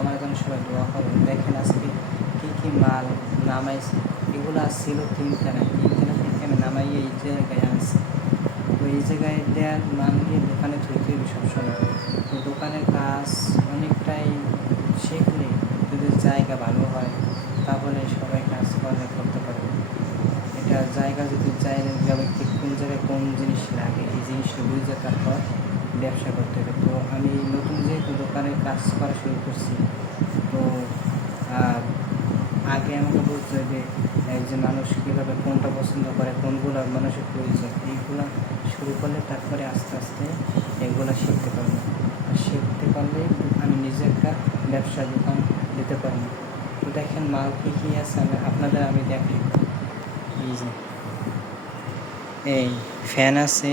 আমার জন্য সবাই দোয়া করুন। দেখেন আজকে কী কী মাল নামাইছে, এগুলো ছিল তিনতলা থেকে আমি নামাইয়ে এই জায়গায় আনছি। তো এই জায়গায় দেওয়ার নামিয়ে দোকানে থইতে হবে সবসময়। তো দোকানের কাজ অনেকটাই শিখলে যদি জায়গা ভালো হয় তাহলে সবাই কাজ করতে পারবে। এটা জায়গা যদি যাবে কোন জায়গায় কোন জিনিস লাগে এই জিনিসটা বুঝে তারপর ব্যবসা করতে হবে। তো আমি নতুন যেহেতু দোকানের কাজ করা শুরু করছি, তো আগে আমাকে বুঝতে হবে যে মানুষ কীভাবে কোনটা পছন্দ করে, কোনগুলো মানুষের প্রয়োজন, এইগুলো শুরু করলে তারপরে আস্তে আস্তে এগুলো শিখতে পারবো। আর শিখতে পারলে আমি নিজে একটা ব্যবসা দোকান দিতে পারবো। তো দেখেন মাল কী কী আছে আপনাদের আমি দেখি। এই যে এই ফ্যান আছে,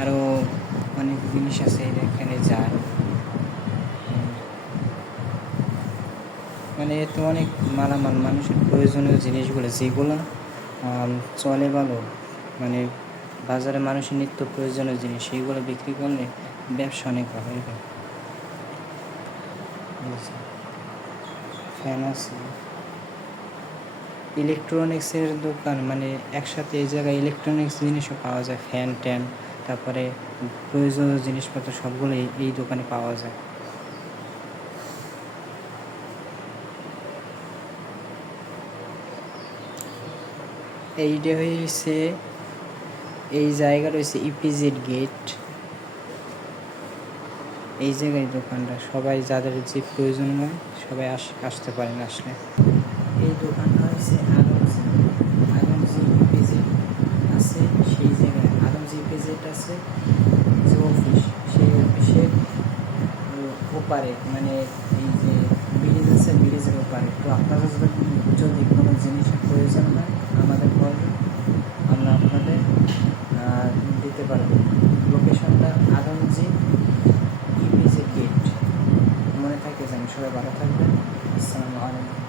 আরও অনেক জিনিস আছে এখানে জার, মানে এতে অনেক মালামাল মানুষের প্রয়োজনীয় জিনিসগুলো যেগুলো চলে ভালো, মানে বাজারে মানুষের নিত্য প্রয়োজনীয় জিনিস সেইগুলো বিক্রি করলে ব্যবসা অনেক ভালো হবে। ফ্যান আছে, ইলেকট্রনিক্সের দোকান, মানে একসাথে এই জায়গায় ইলেকট্রনিক্স জিনিসও পাওয়া যায়, ফ্যান ট্যান, তারপরে প্রয়োজনীয় জিনিসপত্র সবগুলো এই দোকানে পাওয়া যায়। এইটা হয়েছে এই জায়গা রয়েছে ইপিজেড গেট, এই জায়গায় দোকানটা সবাই যাদের যে প্রয়োজন হয় সবাই আসতে পারেন। আসলে এই দোকানটা হয়েছে আদমজি ইপিজেড আছে, সেই জায়গায় আদমজি ইপিজেড আছে যে অফিস, সেই অফিসের ওপারে, মানে এই যে ব্রিজ আছে ব্রিজের ওপারে। তো আপনারা যদি কোনো জিনিসের প্রয়োজন হয় আমাদের বলবেন, আমরা আপনাদের দিতে পারবো। লোকেশনটা আদমজি ইপিজেড গেট, মনে থাকে যেন। সবাই ভালো থাকবেন। আসসালামু আলাইকুম।